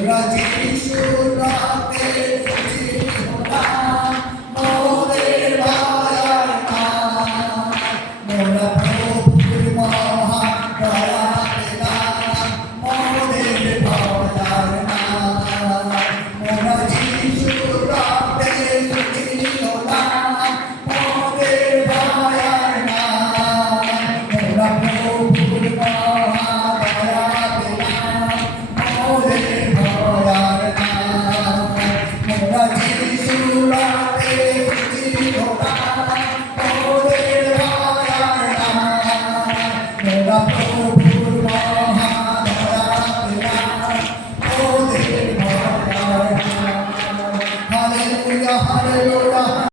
Gracias.